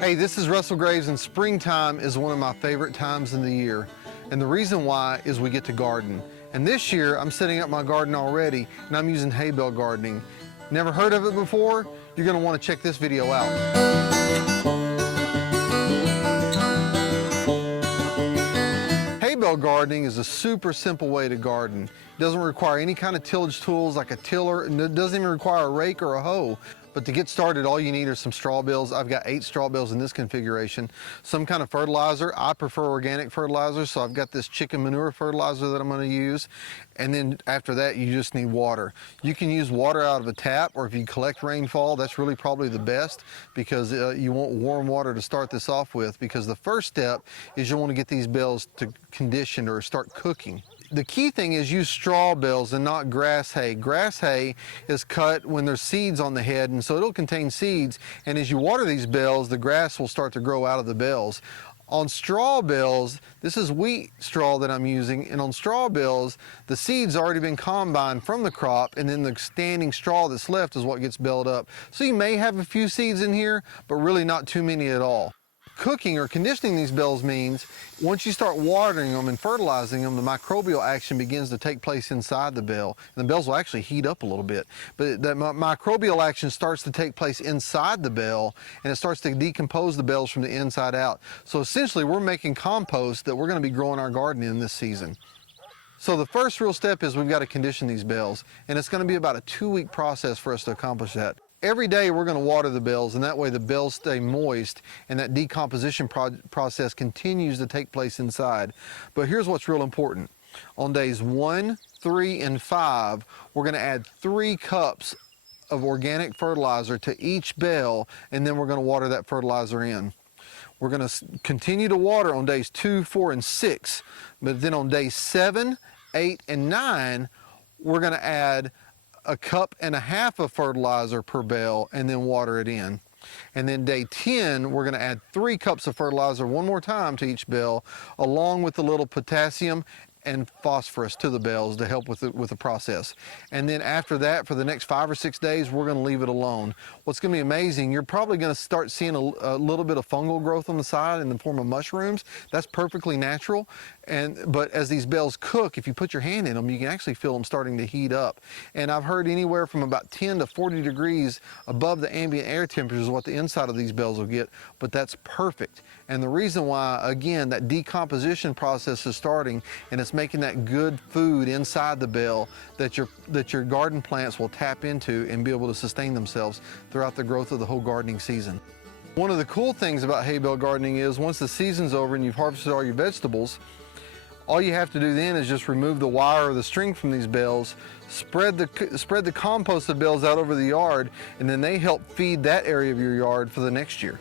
Hey, this is Russell Graves, and springtime is one of my favorite times in the year. And the reason why is we get to garden. And this year, I'm setting up my garden already, and I'm using hay bale gardening. Never heard of it before? You're gonna wanna check this video out. Hay bale gardening is a super simple way to garden. It doesn't require any kind of tillage tools like a tiller, and it doesn't even require a rake or a hoe. But to get started, all you need are some straw bales. I've got 8 straw bales in this configuration. Some kind of fertilizer. I prefer organic fertilizer, so I've got this chicken manure fertilizer that I'm gonna use. And then after that, you just need water. You can use water out of a tap, or if you collect rainfall, that's really probably the best, because you want warm water to start this off with, because the first step is you wanna get these bales to condition or start cooking. The key thing is use straw bales and not grass hay. Grass hay is cut when there's seeds on the head, and so it'll contain seeds, and as you water these bales, the grass will start to grow out of the bales. On straw bales, this is wheat straw that I'm using, and on straw bales, the seed's already been combined from the crop, and then the standing straw that's left is what gets baled up. So you may have a few seeds in here, but really not too many at all. Cooking or conditioning these bales means once you start watering them and fertilizing them, the microbial action begins to take place inside the bale. And the bales will actually heat up a little bit, but that microbial action starts to take place inside the bale, and it starts to decompose the bales from the inside out. So essentially, we're making compost that we're going to be growing our garden in this season. So the first real step is we've got to condition these bales, and it's going to be about a 2-week process for us to accomplish that. Every day we're going to water the bales, and that way the bales stay moist and that decomposition process continues to take place inside. But here's what's real important. On days 1, 3, and 5, we're going to add 3 cups of organic fertilizer to each bale, and then we're going to water that fertilizer in. We're going to continue to water on days 2, 4, and 6, but then on days 7, 8, and 9, we're going to add 1.5 cups of fertilizer per bale and then water it in. And then day 10, we're going to add 3 cups of fertilizer one more time to each bale, along with a little potassium and phosphorus to the bales to help with the process. And then after that, for the next 5 or 6 days, we're going to leave it alone. What's going to be amazing, you're probably going to start seeing a little bit of fungal growth on the side in the form of mushrooms. That's perfectly natural. But as these bales cook, if you put your hand in them, you can actually feel them starting to heat up. And I've heard anywhere from about 10 to 40 degrees above the ambient air temperature is what the inside of these bales will get, but that's perfect. And the reason why, again, that decomposition process is starting, and it's making that good food inside the bale that your garden plants will tap into and be able to sustain themselves throughout the growth of the whole gardening season. One of the cool things about hay bale gardening is once the season's over and you've harvested all your vegetables, all you have to do then is just remove the wire or the string from these bales, spread the composted bales out over the yard, and then they help feed that area of your yard for the next year.